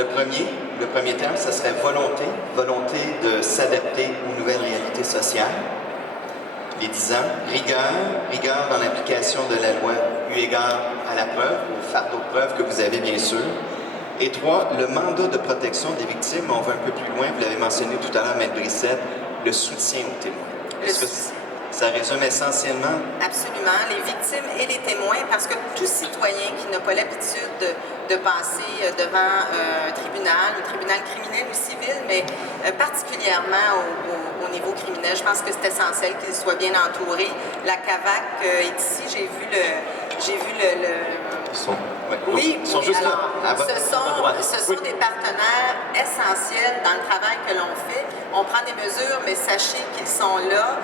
le premier terme, ça serait volonté, volonté de s'adapter aux nouvelles réalités sociales. Les 10 ans, rigueur dans l'application de la loi eu égard à la preuve, au fardeau de preuve que vous avez bien sûr. Et 3, le mandat de protection des victimes, on va un peu plus loin, vous l'avez mentionné tout à l'heure, Maître Brissette, le soutien aux témoins. Est-ce que ça résume essentiellement? Absolument, les victimes et les témoins, parce que tout citoyen qui n'a pas l'habitude de passer devant un tribunal criminel ou civil, mais particulièrement au niveau criminel, je pense que c'est essentiel qu'il soit bien entouré. La CAVAC est ici, j'ai vu le oui, ils sont juste alors, là. Ce sont des partenaires essentiels dans le travail que l'on fait. On prend des mesures, mais sachez qu'ils sont là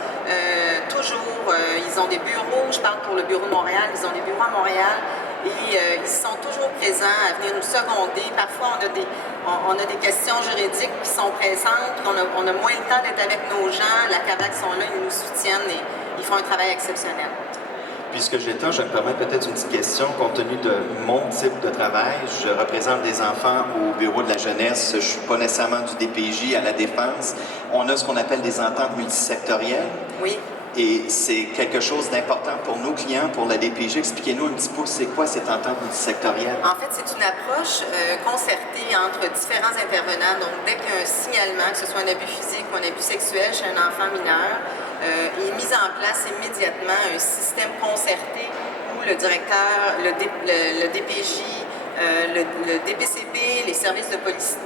toujours. Ils ont des bureaux, je parle pour le bureau de Montréal, ils ont des bureaux à Montréal et ils sont toujours présents à venir nous seconder. Parfois, on a des questions juridiques qui sont présentes, on a moins le temps d'être avec nos gens. La CAVAC sont là, ils nous soutiennent et ils font un travail exceptionnel. Puisque j'ai le temps, je vais me permettre peut-être une petite question. Compte tenu de mon type de travail, je représente des enfants au bureau de la jeunesse. Je ne suis pas nécessairement du DPJ à la défense. On a ce qu'on appelle des ententes multisectorielles. Oui. Et c'est quelque chose d'important pour nos clients, pour la DPJ. Expliquez-nous un petit peu, c'est quoi cette entente multisectorielle? En fait, c'est une approche concertée entre différents intervenants. Donc, dès qu'il y a un signalement, que ce soit un abus physique ou un abus sexuel chez un enfant mineur, il est mis en place immédiatement un système concerté où le directeur, le DPJ, le DPCP, les services de police,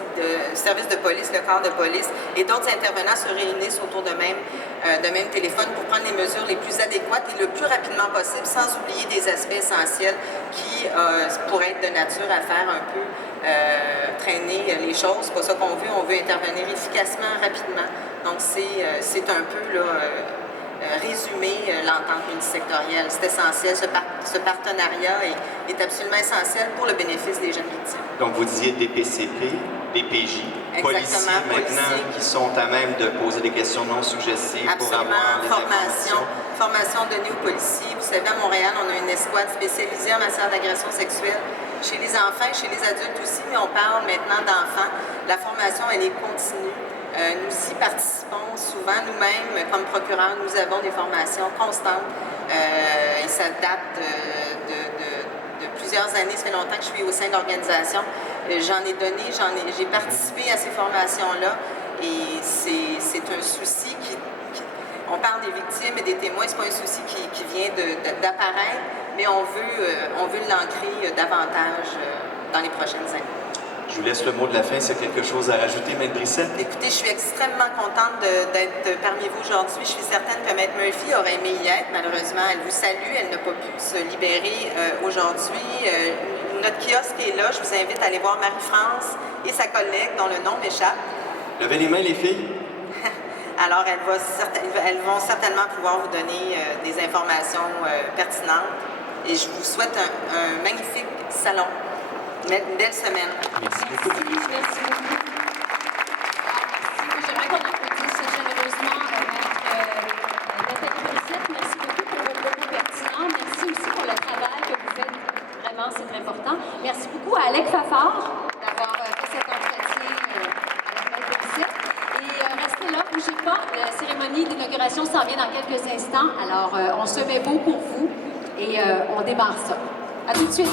le corps de police et d'autres intervenants se réunissent autour de même téléphone pour prendre les mesures les plus adéquates et le plus rapidement possible, sans oublier des aspects essentiels qui pourraient être de nature à faire un peu traîner les choses. C'est pas ça qu'on veut. On veut intervenir efficacement, rapidement. Donc, c'est un peu là, résumer l'entente multisectorielle. C'est essentiel. Ce partenariat est absolument essentiel pour le bénéfice des jeunes victimes. Donc, vous disiez DPCP, DPJ, policiers maintenant qui sont à même de poser des questions non suggestives pour avoir des informations. Formation donnée aux policiers. Vous savez, à Montréal, on a une escouade spécialisée en matière d'agression sexuelle. Chez les enfants et chez les adultes aussi, mais on parle maintenant d'enfants. La formation, elle est continue. Nous y participons souvent nous-mêmes, comme procureurs, nous avons des formations constantes et ça date de plusieurs années, ça fait longtemps que je suis au sein de l'organisation. J'en ai donné, j'ai participé à ces formations-là et c'est un souci on parle des victimes et des témoins, c'est pas un souci qui vient d'apparaître, mais on veut l'ancrer davantage dans les prochaines années. Je vous laisse le mot de la fin. C'est quelque chose à rajouter, Maître Brissette? Écoutez, je suis extrêmement contente d'être parmi vous aujourd'hui. Je suis certaine que Maître Murphy aurait aimé y être. Malheureusement, elle vous salue. Elle n'a pas pu se libérer aujourd'hui. Notre kiosque est là. Je vous invite à aller voir Marie-France et sa collègue, dont le nom m'échappe. Levez les mains, les filles. Alors, elles vont certainement pouvoir vous donner des informations pertinentes. Et je vous souhaite un magnifique salon. Une belle semaine. Merci beaucoup. Merci beaucoup. J'aimerais qu'on applaudisse généreusement Maître Brissette. Merci beaucoup pour vos propos pertinents. Merci aussi pour le travail que vous faites. Vraiment, c'est très important. Merci beaucoup à Alec Fafard d'avoir fait cet entretien avec Maître Brissette. Et restez là, bougez pas. La cérémonie d'inauguration s'en vient dans quelques instants. Alors, on se met beau pour vous et on démarre ça. À tout de suite.